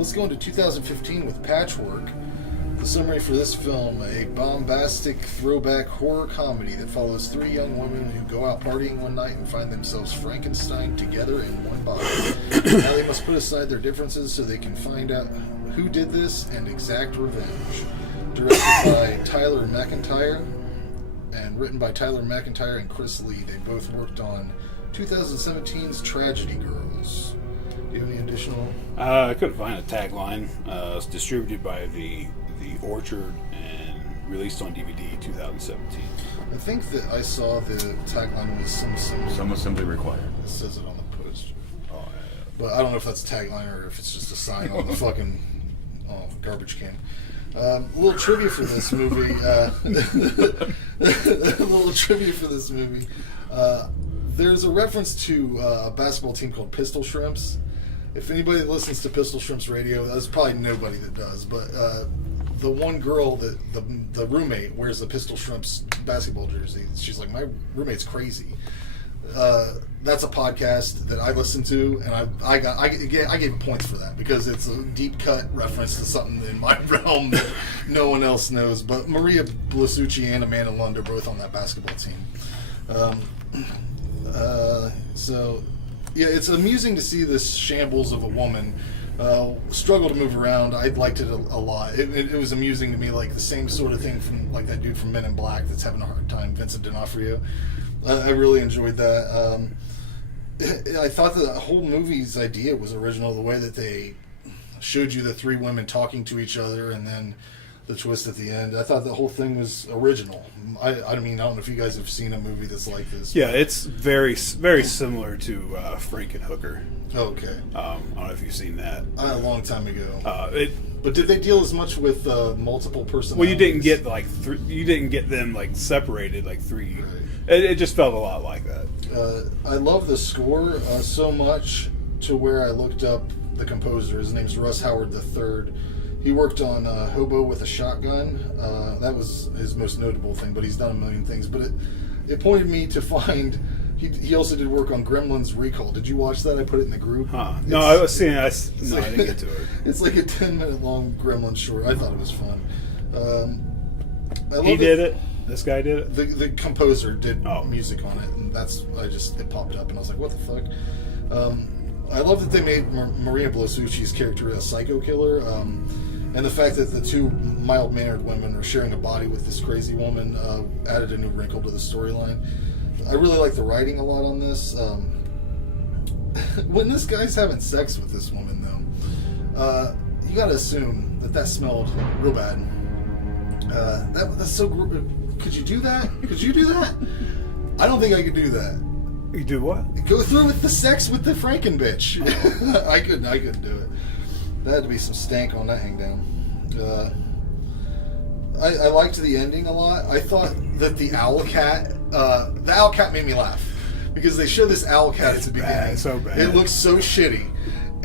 let's go into 2015 with Patchwork. The summary for this film, a bombastic throwback horror comedy that follows three young women who go out partying one night and find themselves Frankensteined together in one body. Now they must put aside their differences so they can find out who did this and exact revenge. Directed by Tyler MacIntyre and written by Tyler MacIntyre and Chris Lee. They both worked on 2017's Tragedy Girls. Do you have any additional? I couldn't find a tagline. It's distributed by the Orchard and released on DVD 2017. I think that I saw the tagline was some assembly required. It says it on the poster. Oh, yeah. But I don't know if that's a tagline or if it's just a sign on the fucking garbage can. A little trivia for this movie. There's a reference to a basketball team called Pistol Shrimps. If anybody listens to Pistol Shrimps radio, there's probably nobody that does, but the one girl that the roommate wears the Pistol Shrimps basketball jersey. She's like, my roommate's crazy. That's a podcast that I listen to, and I gave points for that because it's a deep cut reference to something in my realm that no one else knows. But Maria Blasucci and Amanda Lund are both on that basketball team. So yeah, it's amusing to see this shambles of a woman struggle to move around. I liked it a lot. It was amusing to me, like the same sort of thing from like that dude from Men in Black that's having a hard time, Vincent D'Onofrio. I really enjoyed that. I thought the whole movie's idea was original. The way that they showed you the three women talking to each other and then the twist at the end. I thought the whole thing was original. I don't know if you guys have seen a movie that's like this. Yeah, it's very, very similar to Frankenhooker. Oh, okay. I don't know if you've seen that. A long time ago. But did they deal as much with multiple personalities? Well, you didn't get you didn't get them like separated like three. Right. It just felt a lot like that. I love the score so much to where I looked up the composer. His name's Russ Howard III. He worked on Hobo with a Shotgun. That was his most notable thing, but he's done a million things. But it pointed me to find... He also did work on Gremlins Recall. Did you watch that? I put it in the group. Huh. No, I was seeing it. No, I didn't get to it. It's like a 10-minute long Gremlins short. I thought it was fun. He did it? This guy did it? The composer did music on it, and it popped up, and I was like, what the fuck? I love that they made Maria Blasucci's character a psycho killer, and the fact that the two mild-mannered women are sharing a body with this crazy woman added a new wrinkle to the storyline. I really like the writing a lot on this. When this guy's having sex with this woman, though, you gotta assume that smelled real bad. That's so... Could you do that? Could you do that? I don't think I could do that. You do what? Go through with the sex with the Franken bitch. I couldn't do it. There had to be some stank on that hang down. I liked the ending a lot. I thought that the owl cat made me laugh because they show this owl cat at the beginning. So bad. It looks so shitty.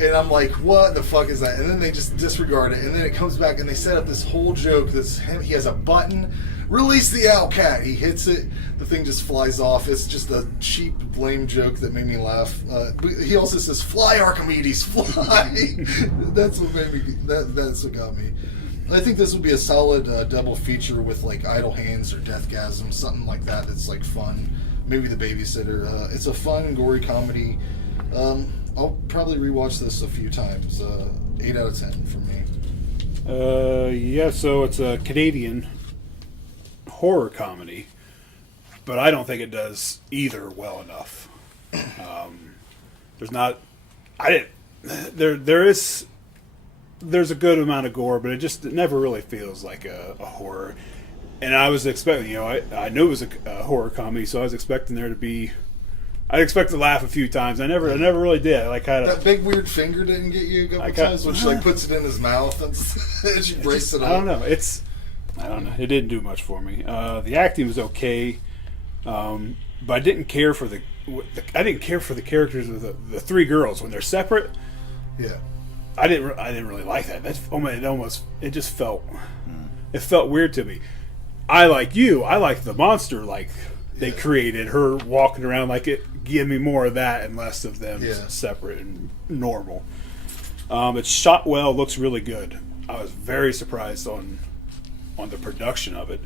And I'm like, what the fuck is that? And then they just disregard it. And then it comes back and they set up this whole joke that's him. He has a button. Release the owl cat. He hits it. The thing just flies off. It's just a cheap, lame joke that made me laugh. But he also says, "Fly, Archimedes, fly." That's what made me. That's what got me. I think this would be a solid double feature with like Idle Hands or Deathgasm, something like that. That's like fun. Maybe The Babysitter. It's a fun, gory comedy. I'll probably rewatch this a few times. 8 out of 10 for me. Yeah, so it's a Canadian horror comedy, but I don't think it does either well enough. There's a good amount of gore, but it never really feels like a horror. And I was expecting, I knew it was a horror comedy, so I was expecting there to be. I'd expect to laugh a few times. I never really did. That big weird finger didn't get you a couple times when she puts it in his mouth and she breaks it up. I don't know. I don't know. It didn't do much for me. The acting was okay, but I didn't care for the characters of the three girls when they're separate. Yeah, I didn't really like that. It just felt it felt weird to me. I like the monster they created her walking around like it. Give me more of that and less of them separate and normal. It's shot well, looks really good. I was very surprised on the production of it.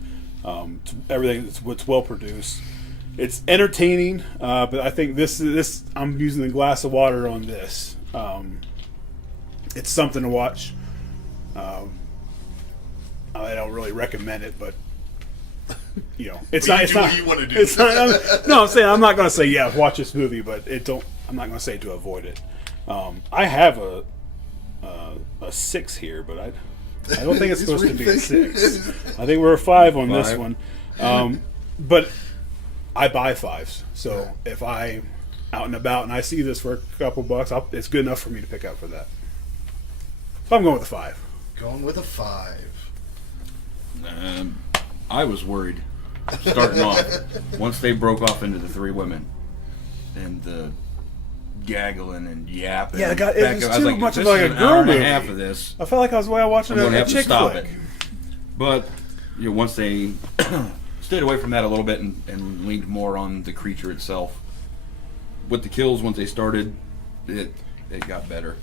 Everything, it's well produced. It's entertaining, but I think this I'm using the glass of water on this. It's something to watch. I don't really recommend it, but it's not. It's not what you want to do. It's not. No, I'm saying I'm not going to say watch this movie, but I'm not going to say to avoid it. I have a 6 here, but I don't think it's supposed to be a 6. I think we're a 5 on this one. But I buy 5s, so if I out and about and I see this for a couple bucks, it's good enough for me to pick up for that. So I'm going with a 5. Going with a 5. I was worried starting off once they broke off into the 3 women and the gaggling and yapping. Yeah, it was too much of like a an girl hour and movie. a half of this. I felt like I was watching I'm going to a have to chick stop flick. it. But once they stayed away from that a little bit and leaned more on the creature itself, with the kills once they started, it got better.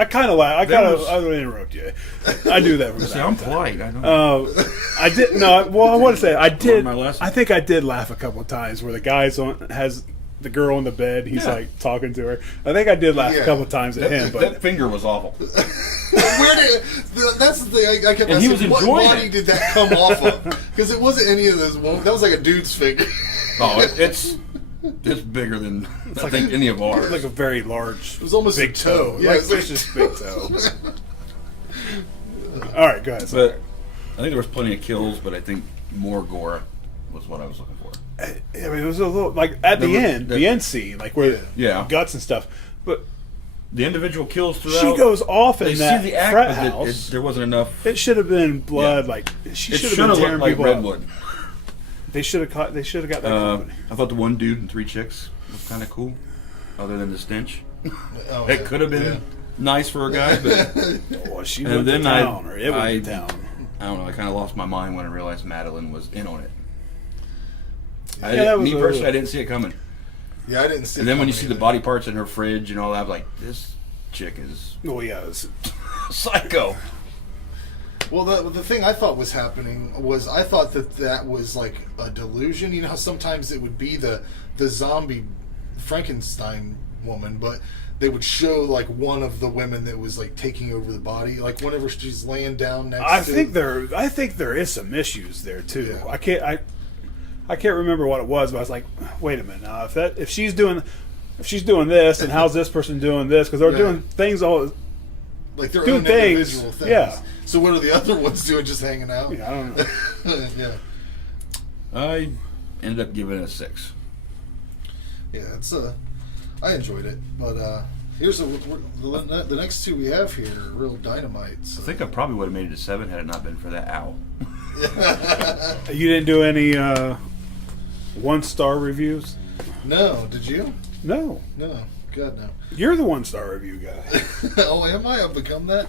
I kind of laugh. I don't interrupt you. I do that from time I'm to time. polite. I don't. I did no. Well, I want to say I did. my lesson. I think I did laugh a couple of times where the guy's has the girl in the bed. He's like talking to her. I think I did laugh a couple of times at him. But that finger was awful. That's the thing I kept And he asking. was What enjoying body it. did that come off of? Because it wasn't any of those. That was like a dude's finger. Oh, it's bigger than I think any of ours. like a very large. It was almost big a toe. toe. Yeah, Like it's like- Fish's big toe. All right, go ahead. But I think there was plenty of kills, but I think more gore was what I was looking for. I mean, it was a little like at the end scene, like where guts and stuff. But The individual kills throughout. she goes off They in see that the act, frat but house. there wasn't enough. It should have been blood. Yeah. Like she It should should have have been tearing looked like people up. Redwood. They should have caught. They should have got that company. I thought the one dude and 3 chicks was kind of cool, other than the stench. Oh, It could have been nice for a guy, but Well, she and went to then town, or it went I to town. I don't know. I kind of lost my mind when I realized Madeline was in on it. that was Me a- personally, I didn't see it coming. Yeah, I didn't see. And then when you see coming the either. body parts in her fridge and all that, I'm like, this chick is Oh yeah, it was, psycho. Well, the thing I thought was happening was I thought that was like a delusion. You know how sometimes it would be the zombie Frankenstein woman, but they would show like one of the women that was like taking over the body, like whenever she's laying down next. I to think there is some issues there too. Yeah. I can't remember what it was, but I was like, wait a minute now. If she's doing this, and how's this person doing this? Because they're doing things all. like their doing own things, individual things. yeah. So what are the other ones doing? Just hanging out? I don't know. Yeah. I ended up giving it a 6. Yeah, it's I enjoyed it, but here's the next 2 we have here are real dynamite. So. I think I probably would have made it a 7 had it not been for that owl. You didn't do any 1-star reviews? No, did you? No. No, God no. You're the 1-star review guy. Oh, am I? I've become that.